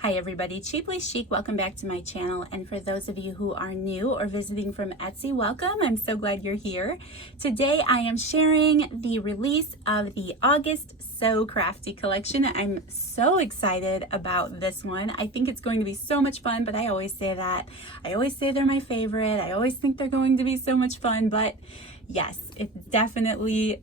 Hi everybody, Cheaply Chic, welcome back to my channel. And for those of you who are new or visiting from Etsy, welcome. I'm so glad you're here. Today I am sharing the release of the August So Crafty collection. I'm so excited about this one. I think it's going to be so much fun, but I always say that. I always say they're my favorite. I always think they're going to be so much fun, but yes, it definitely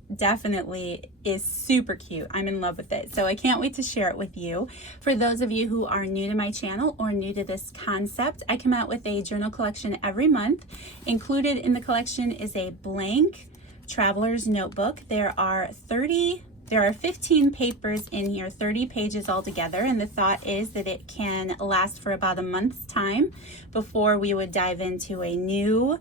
is super cute. I'm in love with it. So I can't wait to share it with you. For those of you who are new to my channel or new to this concept, I come out with a journal collection every month. Included in the collection is a blank traveler's notebook. There are 15 papers in here, 30 pages altogether, and the thought is that it can last for about a month's time before we would dive into a new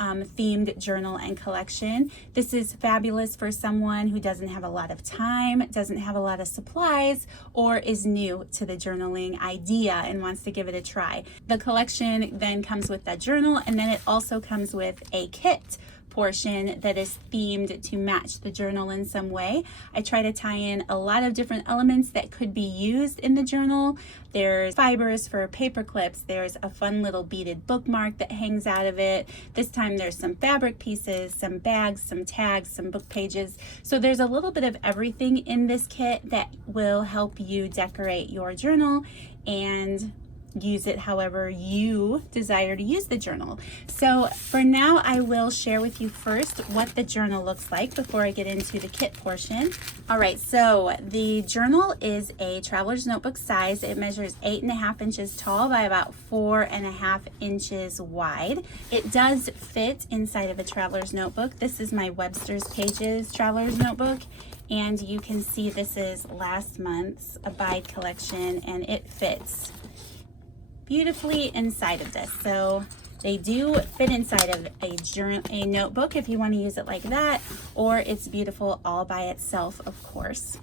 themed journal and collection. This is fabulous for someone who doesn't have a lot of time, doesn't have a lot of supplies, or is new to the journaling idea and wants to give it a try. The collection then comes with that journal, and then it also comes with a kit portion that is themed to match the journal in some way. I try to tie in a lot of different elements that could be used in the journal. There's fibers for paper clips. There's a fun little beaded bookmark that hangs out of it. This time there's some fabric pieces, some bags, some tags, some book pages. So there's a little bit of everything in this kit that will help you decorate your journal and use it however you desire to use the journal. So for now, I will share with you first what the journal looks like before I get into the kit portion. All right, so the journal is a traveler's notebook size. It measures 8.5 inches tall by about 4.5 inches wide. It does fit inside of a traveler's notebook. This is my Webster's Pages traveler's notebook. And you can see this is last month's Abide collection, and it fits beautifully inside of this. So they do fit inside of a notebook if you want to use it like that, or it's beautiful all by itself, of course.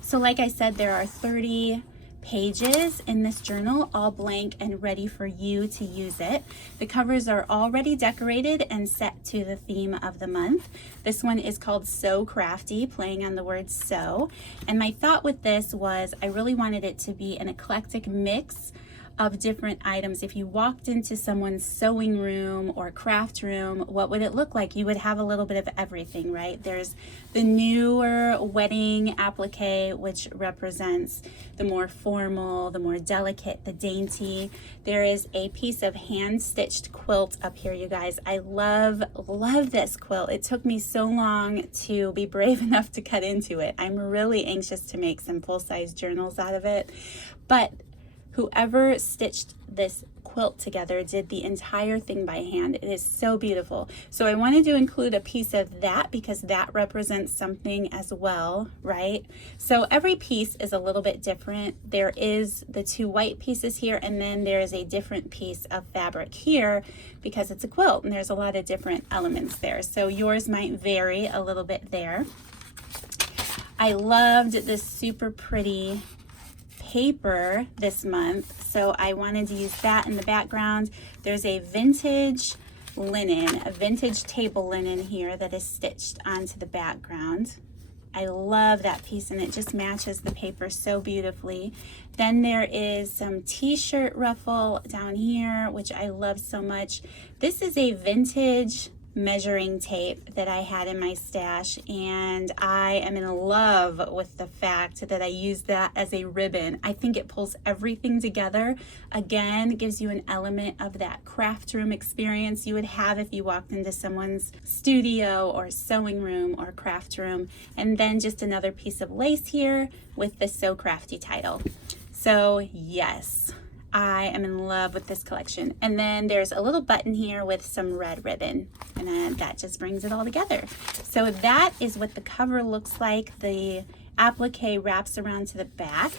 So like I said, there are 30 pages in this journal, all blank and ready for you to use it. The covers are already decorated and set to the theme of the month. This one is called So Crafty, playing on the word so. And my thought with this was I really wanted it to be an eclectic mix of different items. If you walked into someone's sewing room or craft room, what would it look like? You would have a little bit of everything, right? There's the newer wedding applique, which represents the more formal, the more delicate, the dainty. There is a piece of hand-stitched quilt up here, you guys. I love this quilt. It took me so long to be brave enough to cut into it. I'm really anxious to make some full-size journals out of it, but whoever stitched this quilt together did the entire thing by hand. It is so beautiful. So I wanted to include a piece of that because that represents something as well, right? So every piece is a little bit different. There is the two white pieces here, and then there is a different piece of fabric here because it's a quilt, and there's a lot of different elements there. So yours might vary a little bit there. I loved this super pretty paper this month, so I wanted to use that in the background. There's a vintage linen, a vintage table linen here that is stitched onto the background. I love that piece, and it just matches the paper so beautifully. Then there is some t-shirt ruffle down here, which I love so much. This is a vintage measuring tape that I had in my stash, and I am in love with the fact that I used that as a ribbon. I think it pulls everything together. Again, it gives you an element of that craft room experience you would have if you walked into someone's studio or sewing room or craft room. And then just another piece of lace here with the So Crafty title. So yes, I am in love with this collection. And then there's a little button here with some red ribbon, and then that just brings it all together. So that is what the cover looks like. The applique wraps around to the back.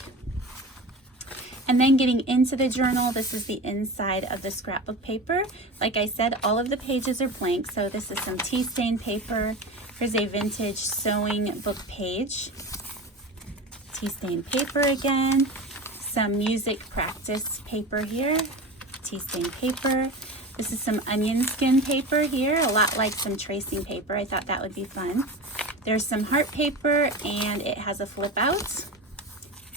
And then getting into the journal, this is the inside of the scrapbook paper. Like I said, all of the pages are blank, so this is some tea stain paper. Here's a vintage sewing book page. Tea stain paper again. Some music practice paper here, tea stain paper. This is some onion skin paper here, a lot like some tracing paper. I thought that would be fun. There's some heart paper, and it has a flip out.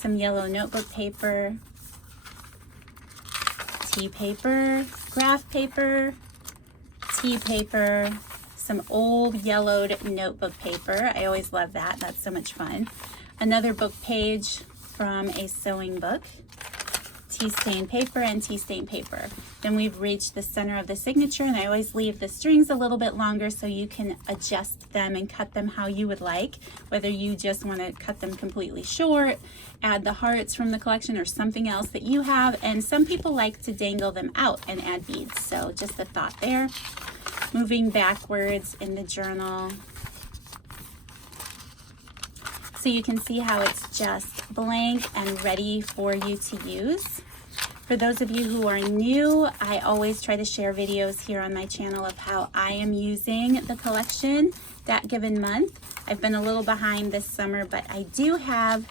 some yellow notebook paper, tea paper, graph paper, tea paper, some old yellowed notebook paper. I always love that. That's so much fun. Another book page from a sewing book, tea stain paper, and tea stain paper. Then we've reached the center of the signature, and I always leave the strings a little bit longer so you can adjust them and cut them how you would like, whether you just want to cut them completely short, add the hearts from the collection, or something else that you have. And some people like to dangle them out and add beads, so just a thought there. Moving backwards in the journal, so you can see how it's just blank and ready for you to use. For those of you who are new, I always try to share videos here on my channel of how I am using the collection that given month. I've been a little behind this summer, but I do have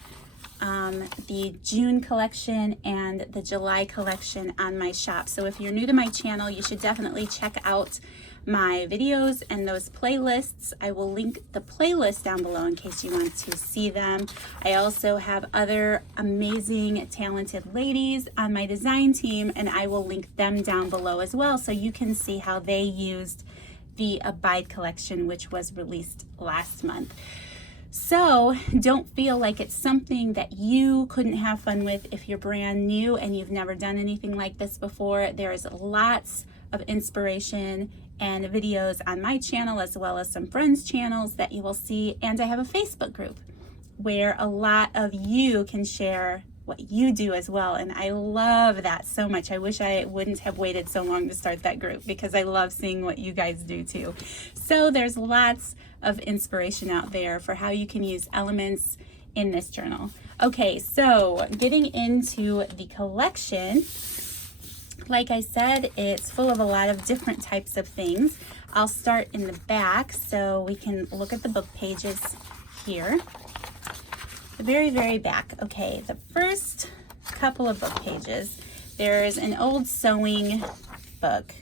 the June collection and the July collection on my shop. So if you're new to my channel, you should definitely check out my videos and those playlists. I will link the playlist down below in case you want to see them. I also have other amazing, talented ladies on my design team, and I will link them down below as well so you can see how they used the Abide collection, which was released last month. So don't feel like it's something that you couldn't have fun with if you're brand new and you've never done anything like this before. There's lots of inspiration and videos on my channel as well as some friends' channels that you will see. And I have a Facebook group where a lot of you can share what you do as well. And I love that so much. I wish I wouldn't have waited so long to start that group because I love seeing what you guys do too. So there's lots of inspiration out there for how you can use elements in this journal. Okay, so getting into the collection, like I said, it's full of a lot of different types of things. I'll start in the back so we can look at the book pages here. The very, very back. Okay, the first couple of book pages, there's an old sewing book.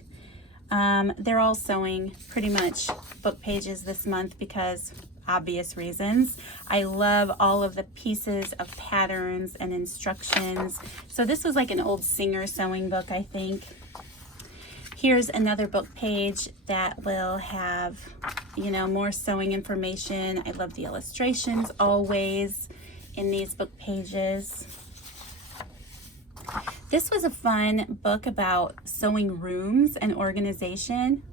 They're all sewing pretty much book pages this month because obvious reasons. I love all of the pieces of patterns and instructions. So this was like an old Singer sewing book, I think. Here's another book page that will have, you know, more sewing information. I love the illustrations always in these book pages. This was a fun book about sewing rooms and organization.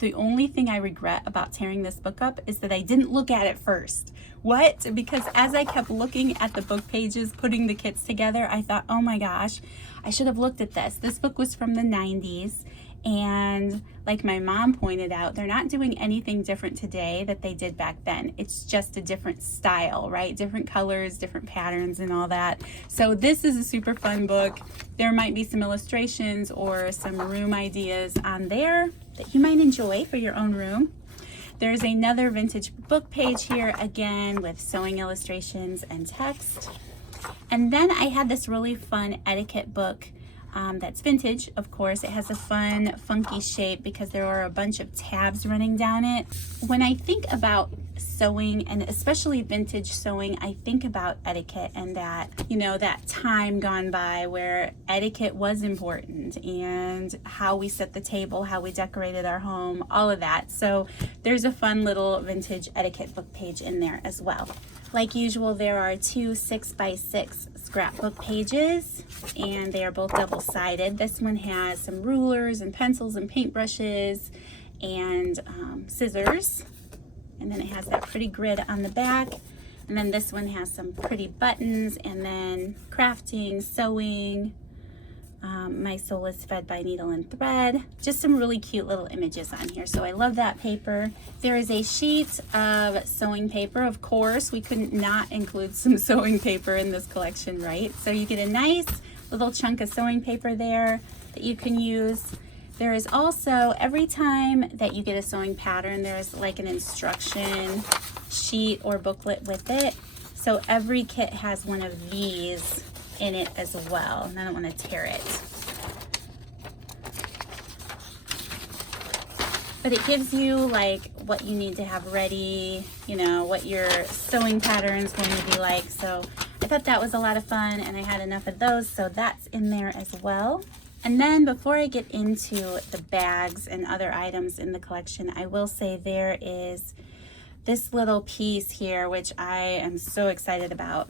The only thing I regret about tearing this book up is that I didn't look at it first. What? Because as I kept looking at the book pages, putting the kits together, I thought, oh my gosh, I should have looked at this. This book was from the 90s. And like my mom pointed out, they're not doing anything different today that they did back then. It's just a different style, right? Different colors, different patterns and all that. So this is a super fun book. There might be some illustrations or some room ideas on there that you might enjoy for your own room. There's another vintage book page here, again with sewing illustrations and text. And then I had this really fun etiquette book that's vintage, of course. It has a fun, funky shape because there are a bunch of tabs running down it. When I think about sewing, and especially vintage sewing, I think about etiquette and that, you know, that time gone by where etiquette was important and how we set the table, how we decorated our home, all of that. So there's a fun little vintage etiquette book page in there as well. Like usual, there are two 6x6 scrapbook pages, and they are both double-sided. This one has some rulers and pencils and paintbrushes and scissors, and then it has that pretty grid on the back. And then this one has some pretty buttons, and then crafting, sewing. My soul is fed by needle and thread. Just some really cute little images on here. So I love that paper. There is a sheet of sewing paper. Of course, we couldn't not include some sewing paper in this collection, right? So you get a nice little chunk of sewing paper there that you can use. There is also, every time that you get a sewing pattern, there's like an instruction sheet or booklet with it. So every kit has one of these in it as well, and I don't want to tear it. But it gives you like what you need to have ready, you know, what your sewing pattern is going to be like. So I thought that was a lot of fun, and I had enough of those, so that's in there as well. And then before I get into the bags and other items in the collection, I will say there is this little piece here, which I am so excited about.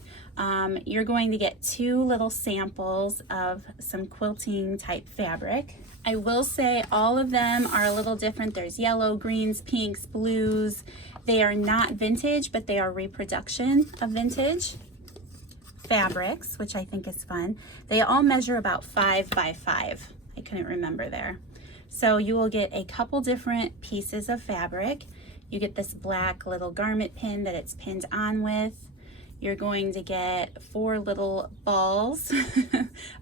You're going to get 2 little samples of some quilting type fabric. I will say all of them are a little different. There's yellow, greens, pinks, blues. They are not vintage, but they are reproduction of vintage fabrics, which I think is fun. They all measure about 5 by 5. I couldn't remember there. So you will get a couple different pieces of fabric. You get this black little garment pin that it's pinned on with. You're going to get 4 little balls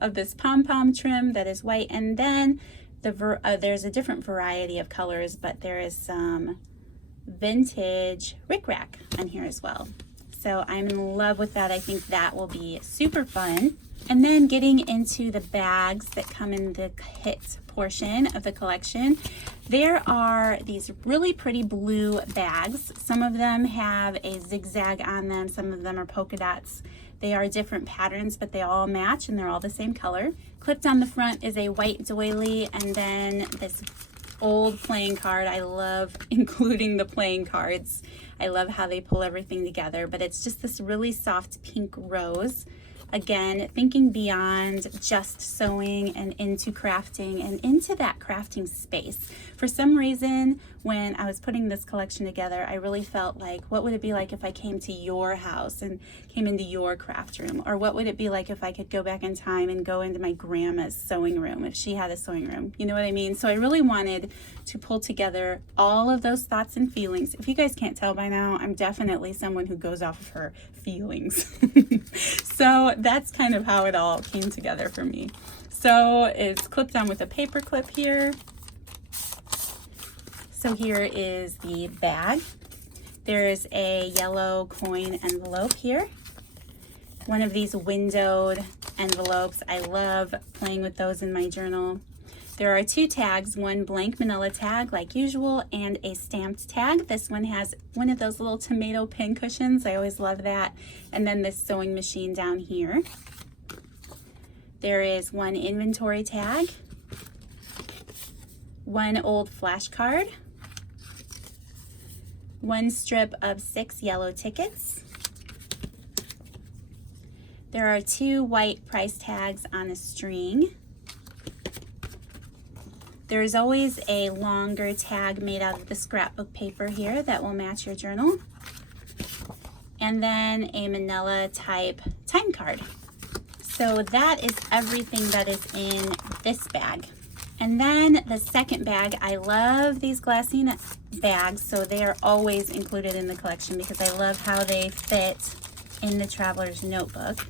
of this pom-pom trim that is white, and then there's a different variety of colors, but there is some vintage rickrack on here as well. So I'm in love with that. I think that will be super fun. And then getting into the bags that come in the kit portion of the collection, there are these really pretty blue bags. Some of them have a zigzag on them. Some of them are polka dots. They are different patterns, but they all match and they're all the same color. Clipped on the front is a white doily, and then this old playing card. I love including the playing cards. I love how they pull everything together, but it's just this really soft pink rose. Again, thinking beyond just sewing and into crafting and into that crafting space. For some reason, when I was putting this collection together, I really felt like, what would it be like if I came to your house and came into your craft room? Or what would it be like if I could go back in time and go into my grandma's sewing room, if she had a sewing room? You know what I mean? So I really wanted to pull together all of those thoughts and feelings. If you guys can't tell by now, I'm definitely someone who goes off of her feelings. So that's kind of how it all came together for me. So it's clipped on with a paper clip here. So here is the bag. There's a yellow coin envelope here. One of these windowed envelopes. I love playing with those in my journal. There are 2 tags, one blank manila tag like usual and a stamped tag. This one has one of those little tomato pin cushions. I always love that. And then this sewing machine down here. There is one inventory tag, one old flashcard, one strip of 6 yellow tickets. There are 2 white price tags on a string. There's always a longer tag made out of the scrapbook paper here that will match your journal. And then a manila type time card. So that is everything that is in this bag. And then the second bag, I love these glassine bags, so they are always included in the collection because I love how they fit in the traveler's notebook.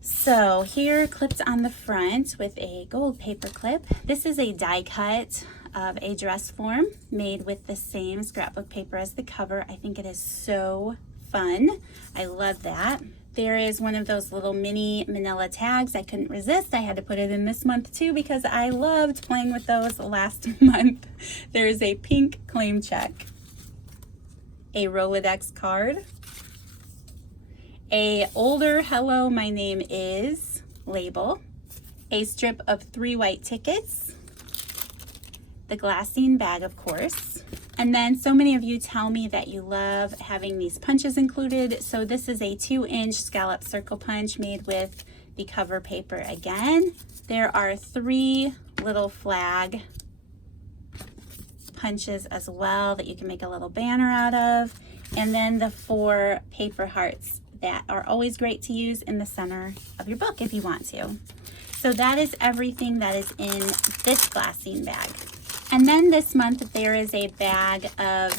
So here, clipped on the front with a gold paper clip. This is a die cut of a dress form made with the same scrapbook paper as the cover. I think it is so fun. I love that. There is one of those little mini manila tags. I couldn't resist. I had to put it in this month too because I loved playing with those last month. There is a pink claim check, a Rolodex card, a older hello my name is label, a strip of 3 white tickets, the glassine bag of course, and then so many of you tell me that you love having these punches included. So this is a 2-inch scallop circle punch made with the cover paper again. There are 3 little flag punches as well that you can make a little banner out of, and then the 4 paper hearts that are always great to use in the center of your book if you want to. So that is everything that is in this glassine bag. And then this month there is a bag of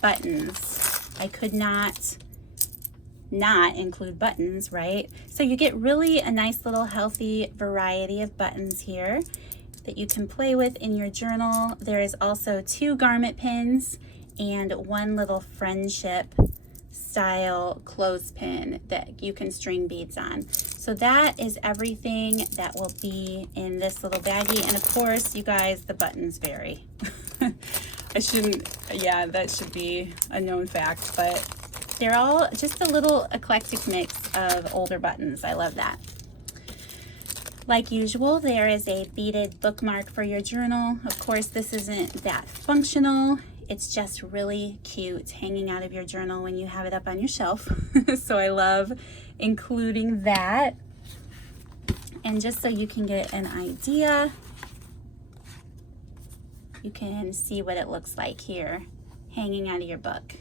buttons. I could not include buttons, right? So you get really a nice little healthy variety of buttons here that you can play with in your journal. There is also 2 garment pins and 1 little friendship style clothespin that you can string beads on. So that is everything that will be in this little baggie. And of course, you guys, the buttons vary. That should be a known fact, but They're all just a little eclectic mix of older buttons. I love that. Like usual, there is a beaded bookmark for your journal. Of course, this isn't that functional. It's just really cute hanging out of your journal when you have it up on your shelf. So I love including that. And just so you can get an idea, you can see what it looks like here hanging out of your book.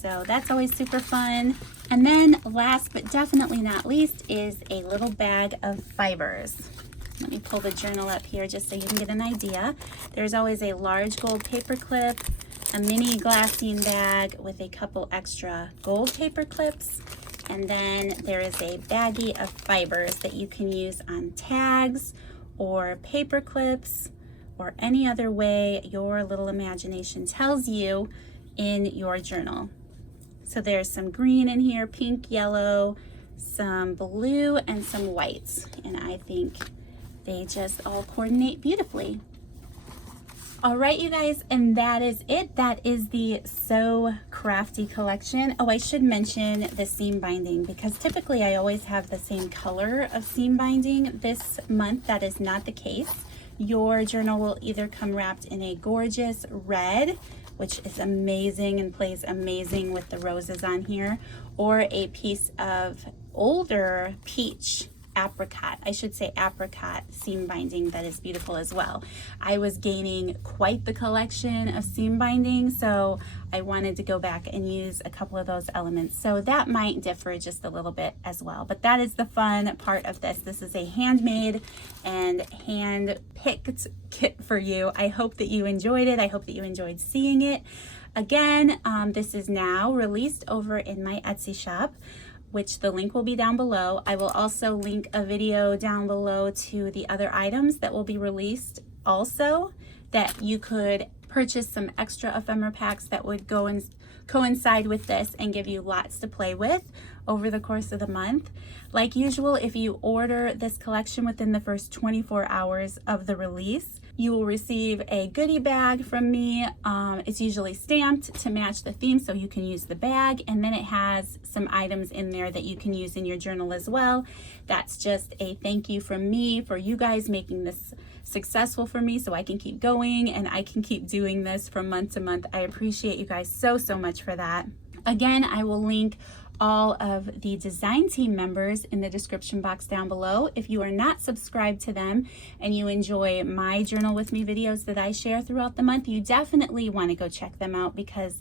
So that's always super fun. And then last but definitely not least is a little bag of fibers. Let me pull the journal up here just so you can get an idea. There's always a large gold paper clip, a mini glassine bag with a couple extra gold paper clips, and then there is a baggie of fibers that you can use on tags or paper clips or any other way your little imagination tells you in your journal. So there's some green in here, pink, yellow, some blue, and some whites. And I think they just all coordinate beautifully. All right, you guys, and that is it. That is the So Crafty collection. Oh, I should mention the seam binding, because typically I always have the same color of seam binding. This month, that is not the case. Your journal will either come wrapped in a gorgeous red, which is amazing and plays amazing with the roses on here, or a piece of older peach, apricot, I should say apricot seam binding that is beautiful as well. I was gaining quite the collection of seam binding, so I wanted to go back and use a couple of those elements. So that might differ just a little bit as well, but that is the fun part of this. This is a handmade and hand-picked kit for you. I hope that you enjoyed it. I hope that you enjoyed seeing it. Again, this is now released over in my Etsy shop, which the link will be down below. I will also link a video down below to the other items that will be released also, that you could purchase some extra ephemera packs that would go and coincide with this and give you lots to play with over the course of the month. Like usual, if you order this collection within the first 24 hours of the release, you will receive a goodie bag from me. It's usually stamped to match the theme, so you can use the bag, and then it has some items in there that you can use in your journal as well. That's just a thank you from me for you guys making this successful for me so I can keep going and I can keep doing this from month to month. I appreciate you guys so much for that. Again, I will link all of the design team members in the description box down below. If you are not subscribed to them and you enjoy my Journal With Me videos that I share throughout the month, you definitely want to go check them out, because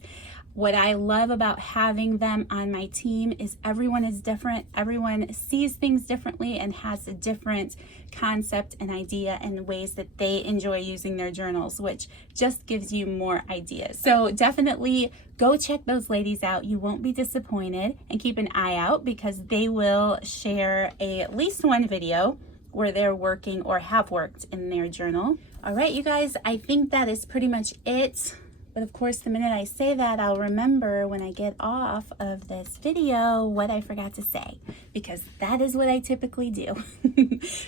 what I love about having them on my team is everyone is different. Everyone sees things differently and has a different concept and idea and ways that they enjoy using their journals, which just gives you more ideas. So definitely go check those ladies out. You won't be disappointed, and keep an eye out because they will share at least one video where they're working or have worked in their journal. All right, you guys, I think that is pretty much it. But of course, the minute I say that, I'll remember when I get off of this video what I forgot to say, because that is what I typically do.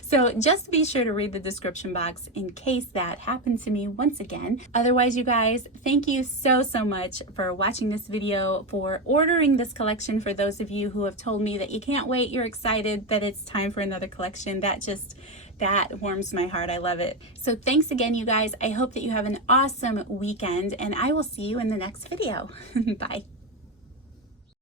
So just be sure to read the description box in case that happened to me once again. Otherwise, you guys, thank you so much for watching this video, for ordering this collection. For those of you who have told me that you can't wait, you're excited that it's time for another collection, that warms my heart. I love it. So thanks again, you guys. I hope that you have an awesome weekend, and I will see you in the next video. Bye.